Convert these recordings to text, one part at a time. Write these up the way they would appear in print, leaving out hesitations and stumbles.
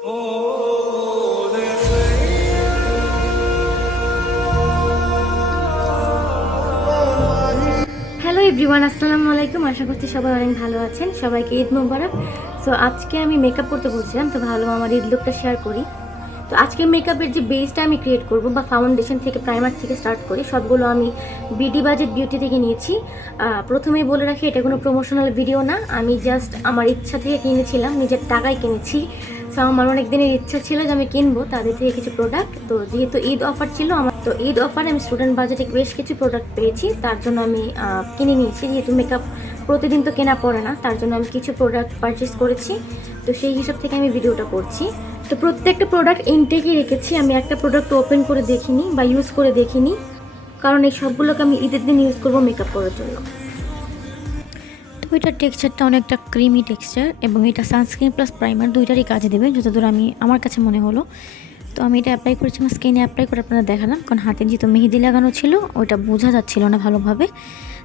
Hello everyone, আসসালামু আলাইকুম। আশা করছি সবাই অনেক ভালো আছেন। সবাইকে ঈদ মুবারক। সো আজকে আমি মেকআপ করতে বলছিলাম, তো ভালো আমার ঈদ লুকটা শেয়ার করি। তো আজকে মেকআপের যে বেসটা আমি ক্রিয়েট করব বা ফাউন্ডেশন থেকে প্রাইমার থেকে স্টার্ট করি, সবগুলো আমি বিডি বাজেট বিউটি থেকে নিয়েছি। প্রথমেই বলে রাখি, এটা কোনো প্রমোশনাল ভিডিও না, আমি জাস্ট আমার ইচ্ছা থেকে কিনেছিলাম, নিজের টাকায় কিনেছি। সো আমার অনেক দিনের ইচ্ছা ছিল যে আমি কিনবো তাদের থেকে কিছু প্রোডাক্ট। তো যেহেতু ঈদ অফার ছিল আমার, তো ঈদ অফারে আমি স্টুডেন্ট বাজেটে বেশ কিছু প্রোডাক্ট পেয়েছি, তার জন্য আমি কিনে নিয়েছি। যেহেতু মেকআপ প্রতিদিন তো কেনা পড়ে না, তার জন্য আমি কিছু প্রোডাক্ট পারচেস করেছি। তো সেই হিসাব থেকে আমি ভিডিওটা করছি। তো প্রত্যেকটা প্রোডাক্ট ইনটেকই রেখেছি, আমি একটা প্রোডাক্ট ওপেন করে দেখিনি বা ইউজ করে দেখিনি, কারণ এই সবগুলোকে আমি ঈদের দিন ইউজ করবো মেকআপ করার জন্য। তো এটার টেক্সচারটা অনেকটা ক্রিমি টেক্সচার এবং এটা সানস্ক্রিন প্লাস প্রাইমার দুইটারই কাজে দেবে, যতদূর আমার কাছে মনে হলো। তো আমি এটা অ্যাপ্লাই করেছি, আমার স্কিনে অ্যাপ্লাই করে আপনারা দেখালাম, কারণ হাতে যেহেতু মেহেদি লাগানো ছিল ওইটা বোঝা যাচ্ছিল না ভালোভাবে।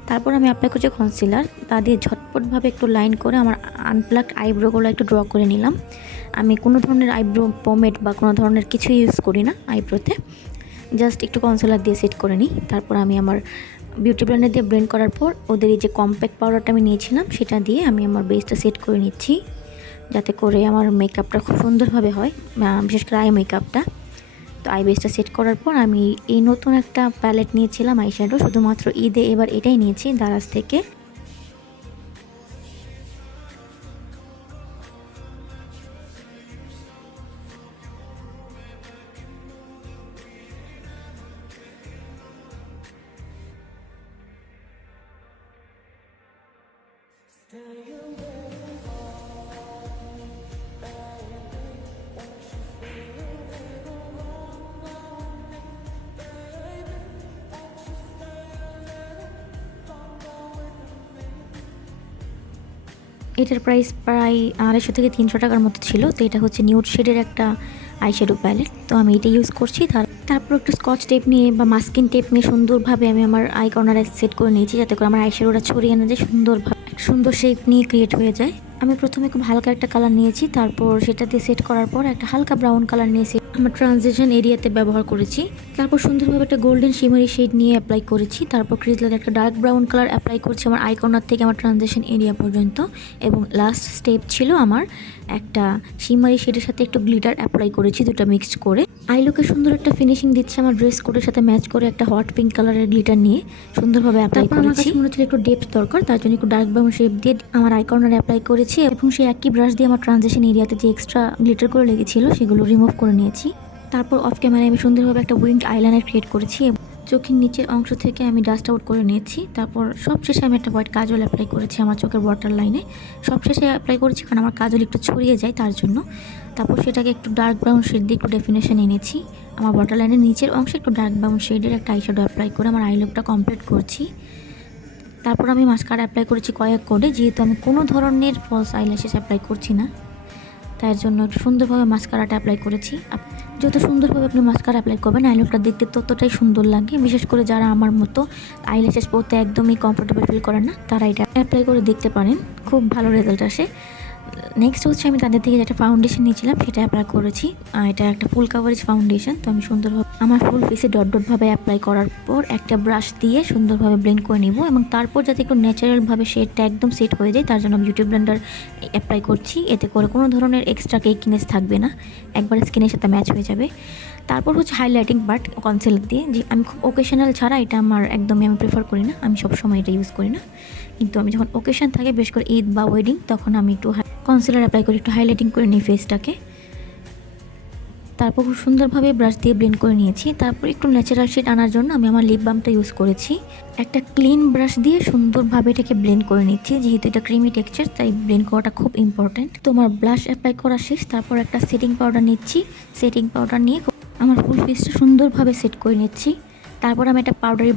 তারপর আমি অ্যাপ্লাই করছি কনসিলার, তা দিয়ে ঝটপটভাবে একটু লাইন করে আমার আনপ্লাগড আইব্রোগুলো একটু ড্র করে নিলাম। আমি কোনো ধরনের আইব্রো পমেড বা কোনো ধরনের কিছু ইউজ করি না আইব্রোতে, জাস্ট একটু কনসিলার দিয়ে সেট করে নিই। তারপর আমি আমার বিউটি ব্লেন্ডার দিয়ে ব্লেন্ড করার পর ওদের এই যে কম্প্যাক্ট পাউডারটা আমি নিয়েছিলাম সেটা দিয়ে আমি আমার বেসটা সেট করে নিচ্ছি, যাতে করে আমার মেকআপটা খুব সুন্দরভাবে হয়, বিশেষ করে আই মেকআপটা। তো আই বেসটা সেট করার পর আমি এই নতুন একটা প্যালেট নিয়েছিলাম আই শ্যাডো, শুধুমাত্র ঈদে এবার এটাই নিয়েছি দারাজ থেকে। এটার প্রাইস প্রায় 250 থেকে 300 টাকার মতো ছিল। তো এটা হচ্ছে নিউড শেডের একটা আইশ্যাডো প্যালেট, তো আমি এটা ইউজ করছি। তারপর একটু স্কচ টেপ নিয়ে বা মাস্কিং টেপ নিয়ে সুন্দরভাবে আমি আমার আই কর্নারে সেট করে নিয়েছি, যাতে করে আমার আইশ্যাডোটা ছড়িয়ে না যায়, সুন্দর শেপ নিয়ে ক্রিয়েট হয়ে যায়। আমি প্রথমে খুব হালকা একটা কালার নিয়েছি, তারপর সেটা দিয়ে সেট করার পর একটা হালকা ব্রাউন কালার নিয়েছি, আমার ট্রানজিশন এরিয়াতে ব্যবহার করেছি। তারপর সুন্দরভাবে একটা গোল্ডেন শিমারি শেড নিয়ে অ্যাপ্লাই করেছি। তারপর ক্রিজলার একটা ডার্ক ব্রাউন কালার অ্যাপ্লাই করছি আমার আই কর্নার থেকে আমার ট্রানজিশন এরিয়া পর্যন্ত। এবং লাস্ট স্টেপ ছিল আমার একটা শিমারি শেডের সাথে একটু গ্লিটার অ্যাপ্লাই করেছি, দুটো মিক্সড করে। আই লুকে সুন্দর একটা ফিনিশিং দিচ্ছে আমার ড্রেস কোডের সাথে ম্যাচ করে একটা হট পিঙ্ক কালারের গ্লিটার নিয়ে সুন্দরভাবে অ্যাপ্লাই করেছি। আমার কাছে মনে হচ্ছিল একটু ডেপথ দরকার, তার জন্য একটু ডার্ক ব্রাউন শেপ দিয়ে আমার আই কর্নারে অ্যাপ্লাই করেছি এবং সেই একই ব্রাশ দিয়ে আমার ট্রানজিশন এরিয়াতে যে এক্সট্রা গ্লিটারগুলো লেগেছিল সেগুলো রিমুভ করে নিয়েছি। তারপর অফ ক্যামেরায় আমি সুন্দরভাবে একটা উইংড আইলাইনার ক্রিয়েট করেছি এবং চোখের নিচের অংশ থেকে আমি ডাস্ট আউট করে নিয়েছি। তারপর সবশেষে আমি একটা হোয়াইট কাজল অ্যাপ্লাই করেছি আমার চোখের ওয়াটার লাইনে, সবশেষে অ্যাপ্লাই করেছি কারণ আমার কাজল একটু ছড়িয়ে যায় তার জন্য। তারপর সেটাকে একটু ডার্ক ব্রাউন শেড দিয়ে একটু ডেফিনেশন এনেছি। আমার ওয়াটার লাইনের নিচের অংশে একটু ডার্ক ব্রাউন শেডের একটা আইশ্যাডো অ্যাপ্লাই করে আমার আই লুকটা কমপ্লিট করছি। তারপর আমি মাস্কারা অ্যাপ্লাই করেছি কয়েক কোডে, যেহেতু আমি কোনো ধরনের ফলস আইল্যাশেস অ্যাপ্লাই করছি না, তার জন্য একটু সুন্দরভাবে মাস্কারাটা অ্যাপ্লাই করেছি। যত সুন্দরভাবে আপনি মাস্কারা অ্যাপ্লাই করবেন আইল্যাশটা দেখতে ততটাই সুন্দর লাগে। বিশেষ করে যারা আমার মতো আইল্যাশেস পরতে একদমই কমফোর্টেবল ফিল করেন না, তারা এটা অ্যাপ্লাই করে দেখতে পারেন, খুব ভালো রেজাল্ট আসে। নেক্সট হচ্ছে আমি তাদের থেকে যেটা ফাউন্ডেশন নিয়েছিলাম সেটা অ্যাপ্লাই করেছি। এটা একটা ফুল কাভারেজ ফাউন্ডেশন, তো আমি সুন্দরভাবে আমার ফুল ফেসে ডটভাবে অ্যাপ্লাই করার পর একটা ব্রাশ দিয়ে সুন্দরভাবে ব্লেন্ড করে নিব এবং তারপর যাতে একটু ন্যাচারালভাবে শেডটা একদম সেট হয়ে যায় তার জন্য বিউটি ব্লেন্ডার অ্যাপ্লাই করছি, এতে করে কোনো ধরনের এক্সট্রা কেকিনেস থাকবে না, একবার স্কিনের সাথে ম্যাচ হয়ে যাবে। তারপর হচ্ছে হাইলাইটিং পার্ট কনসিলার দিয়ে, যে আমি খুব ওকেশনাল ছাড়া এটা আমার একদমই আমি প্রেফার করি না, আমি সবসময় এটা ইউজ করি না, কিন্তু আমি যখন ওকেশন থাকে বিশেষ করে ঈদ বা ওয়েডিং তখন আমি একটু কনসিলার অ্যাপ্লাই করি, একটু হাইলাইটিং করে নিই ফেসটাকে। তারপর খুব সুন্দরভাবে ব্রাশ দিয়ে ব্লেন্ড করে নিয়েছি। তারপর একটু ন্যাচারাল শেড আনার জন্য আমি আমার লিপ বামটা ইউজ করেছি, একটা ক্লিন ব্রাশ দিয়ে সুন্দরভাবে এটাকে ব্লেন্ড করে নিচ্ছি, যেহেতু এটা ক্রিমি টেক্সচার তাই ব্লেন্ড করাটা খুব ইম্পর্ট্যান্ট। তো আমার ব্লাশ অ্যাপ্লাই করা শেষ, তারপর একটা সেটিং পাউডার নিচ্ছি, সেটিং পাউডার নিয়ে আমার ফুল ফেসটা সুন্দরভাবে সেট করে নিচ্ছি। তারপর আমি একটা পাউডারি